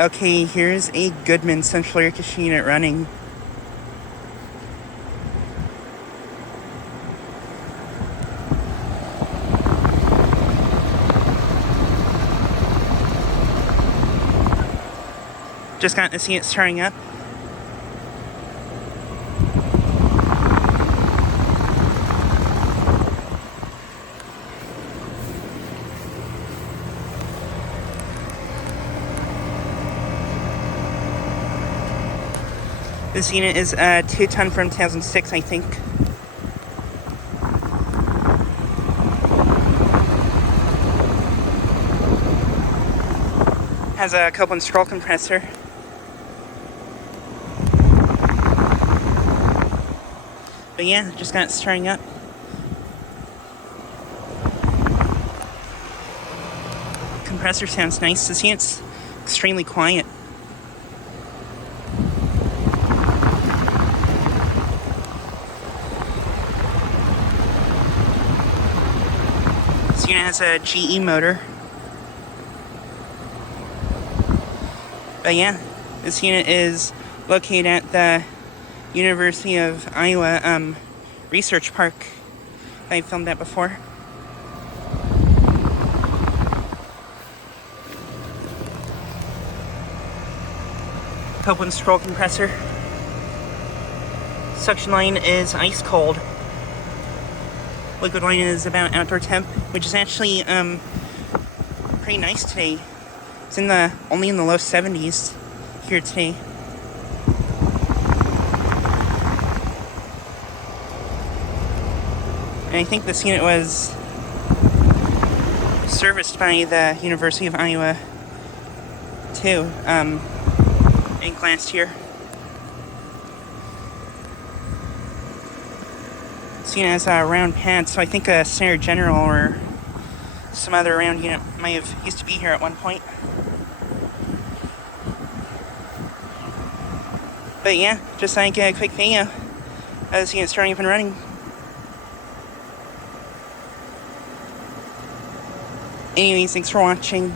Okay, here's a Goodman central air conditioning unit running. Just got to see it starting up. This unit is a 2-ton from 2006, I think. Has a Goodman scroll compressor. But yeah, just got it starting up. Compressor sounds nice. This unit's extremely quiet. This unit has a GE motor. But yeah, this unit is located at the University of Iowa Research Park. I filmed that before. Goodman scroll compressor. Suction line is ice cold. Liquid line is about outdoor temp, which is actually pretty nice today. It's only in the low 70s here today. And I think this unit was serviced by the University of Iowa too, in last year. This unit has a round pad, so I think a Senator General or some other round unit might have used to be here at one point. But yeah, just like a quick video of this unit starting up and running. Anyways, thanks for watching.